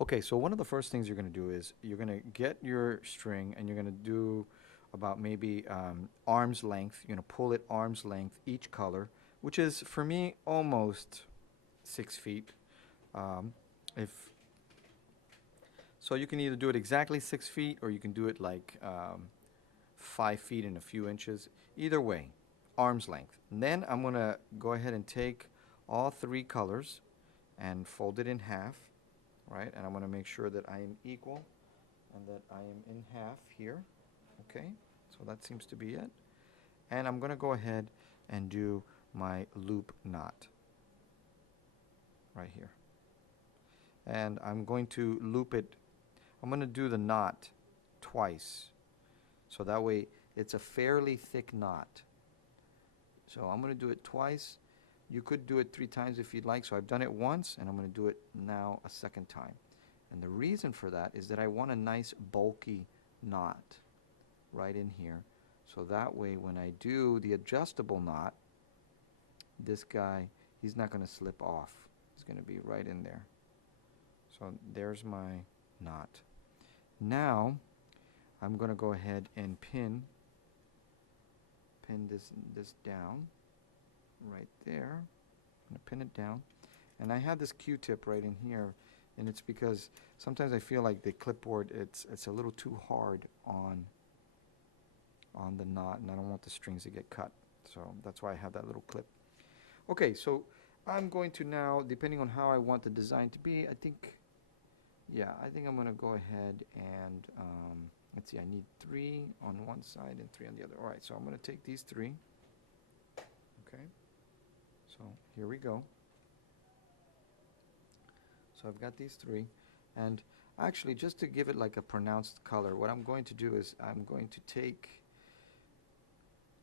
Okay, so one of the first things you're going to do is you're going to get your string and you're going to do about maybe arm's length. You're going to pull it arm's length each color, which is for me almost 6 feet. If so, you can either do it exactly 6 feet or you can do it like 5 feet and a few inches. Either way, arm's length. And then I'm going to go ahead and take all three colors and fold it in half, right? And I'm going to make sure that I am equal and that I am in half here, okay? So that seems to be it. And I'm going to go ahead and do my loop knot right here. And I'm going to loop it. I'm going to do the knot twice. So that way it's a fairly thick knot. So I'm going to do it twice. You could do it 3 times if you'd like. So I've done it once and I'm going to do it now a second time. And the reason for that is that I want a nice bulky knot right in here. So that way when I do the adjustable knot, this guy, he's not going to slip off. He's going to be right in there. So there's my knot. Now I'm going to go ahead and pin this down right there. I'm going to pin it down. And I have this Q-tip right in here, and it's because sometimes I feel like the clipboard, it's a little too hard on the knot, and I don't want the strings to get cut. So that's why I have that little clip. Okay, so I'm going to now, depending on how I want the design to be, I think I'm going to go ahead and, let's see, I need 3 on one side and 3 on the other. All right, so I'm going to take these 3. Okay, so here we go. So I've got these 3. And actually, just to give it like a pronounced color, what I'm going to do is I'm going to take,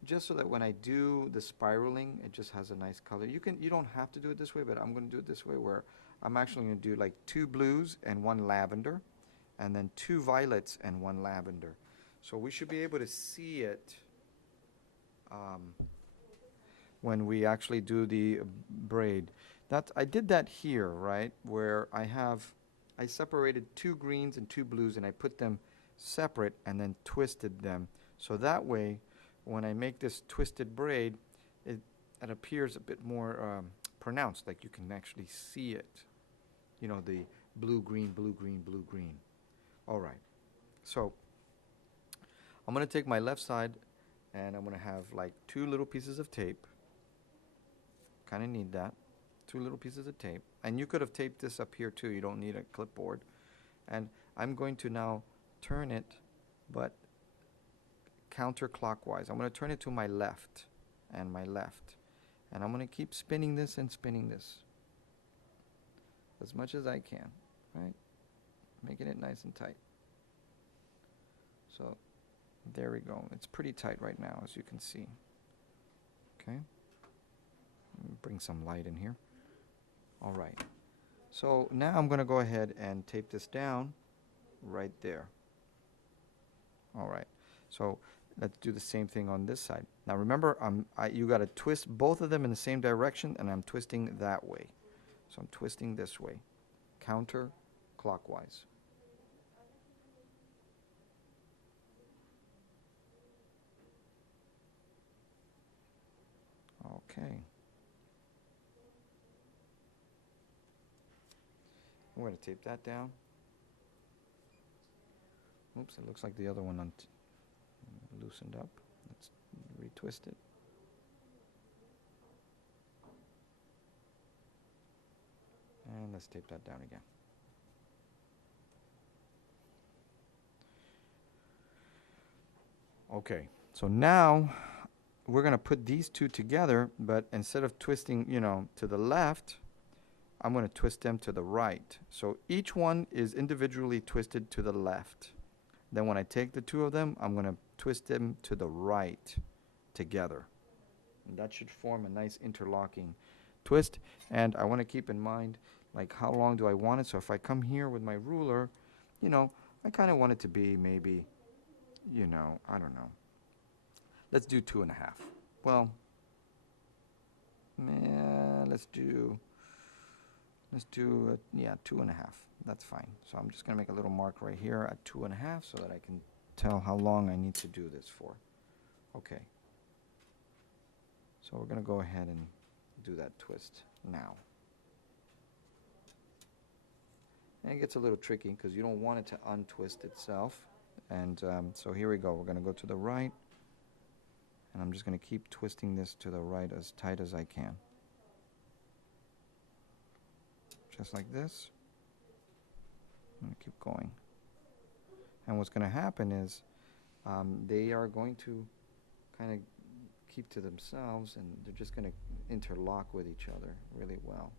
just so that when I do the spiraling, it just has a nice color. You don't have to do it this way, but I'm going to do it this way where I'm actually going to do like 2 blues and 1 lavender, and then 2 violets and 1 lavender. So we should be able to see it when we actually do the braid. I did that here, right, where I separated 2 greens and 2 blues and I put them separate and then twisted them. So that way, when I make this twisted braid, it appears a bit more pronounced, like you can actually see it. You know, the blue, green, blue, green, blue, green. All right. So I'm going to take my left side and I'm going to have like 2 little pieces of tape. Kind of need that. 2 little pieces of tape. And you could have taped this up here too. You don't need a clipboard. And I'm going to now turn it, but counterclockwise. I'm going to turn it to my left and my left. And I'm going to keep spinning this and spinning this as much as I can, right? Making it nice and tight. So there we go. It's pretty tight right now, as you can see. Okay. Bring some light in here. All right. So now I'm going to go ahead and tape this down right there. All right. So let's do the same thing on this side. Now remember, you got to twist both of them in the same direction, and I'm twisting that way. So I'm twisting this way, counterclockwise. Okay. I'm going to tape that down. Oops, it looks like the other one loosened up. Let's retwist it. And let's tape that down again. Okay, so now we're going to put these 2 together, but instead of twisting, to the left, I'm going to twist them to the right. So each one is individually twisted to the left. Then when I take the 2 of them, I'm going to twist them to the right together. And that should form a nice interlocking twist. And I want to keep in mind, like, how long do I want it? So if I come here with my ruler, I kind of want it to be maybe, I don't know. Let's do 2.5. Well, let's do Let's do, yeah, 2.5. That's fine. So I'm just going to make a little mark right here at 2.5 so that I can tell how long I need to do this for. Okay. So we're going to go ahead and do that twist now. And it gets a little tricky because you don't want it to untwist itself. And so here we go. We're going to go to the right. And I'm just going to keep twisting this to the right as tight as I can. Just like this. I'm going to keep going. And what's going to happen is they are going to kind of keep to themselves, and they're just going to interlock with each other really well.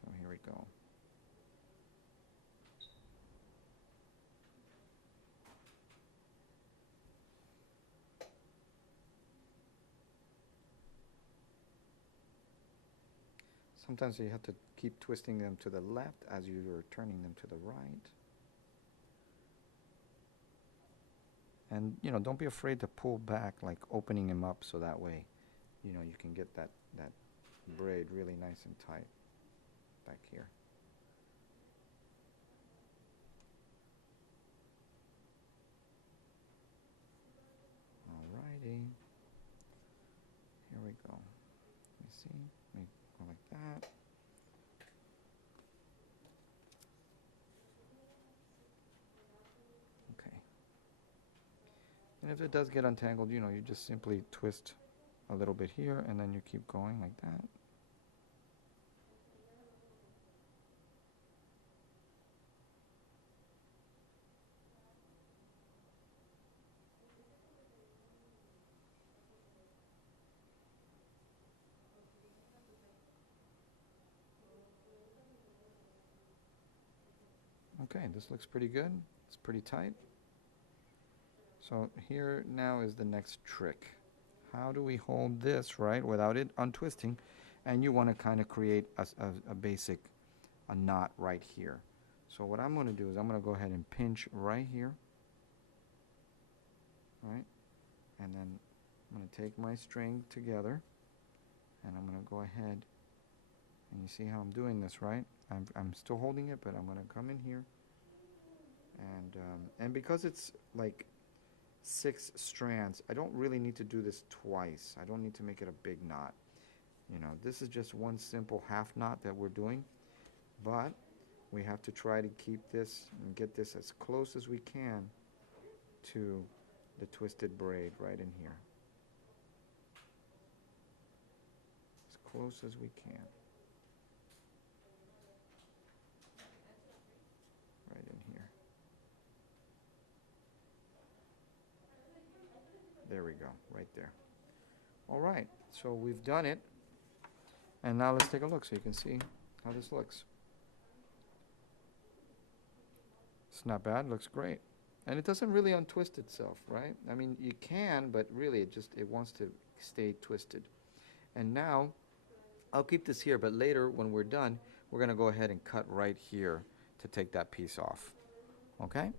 So here we go. Sometimes you have to keep twisting them to the left as you're turning them to the right. And, you know, don't be afraid to pull back, like opening them up so that way, you know, you can get that braid really nice and tight back here. Alrighty. Here we go. Let me see. Let me go like that. Okay. And if it does get untangled, you know, you just simply twist a little bit here and then you keep going like that. Okay, this looks pretty good. It's pretty tight. So here now is the next trick. How do we hold this, right, without it untwisting? And you want to kind of create a basic knot right here. So what I'm going to do is I'm going to go ahead and pinch right here. Right? And then I'm going to take my string together. And I'm going to go ahead. And you see how I'm doing this, right? I'm still holding it, but I'm going to come in here. And because it's like 6 strands, I don't really need to do this twice. I don't need to make it a big knot. You know, this is just one simple half knot that we're doing, but we have to try to keep this and get this as close as we can to the twisted braid right in here. As close as we can. Right in here. There we go, right there. All right, so we've done it. And now let's take a look so you can see how this looks. It's not bad, looks great. And it doesn't really untwist itself, right? I mean, you can, but really it wants to stay twisted. And now, I'll keep this here, but later when we're done, we're gonna go ahead and cut right here to take that piece off, okay?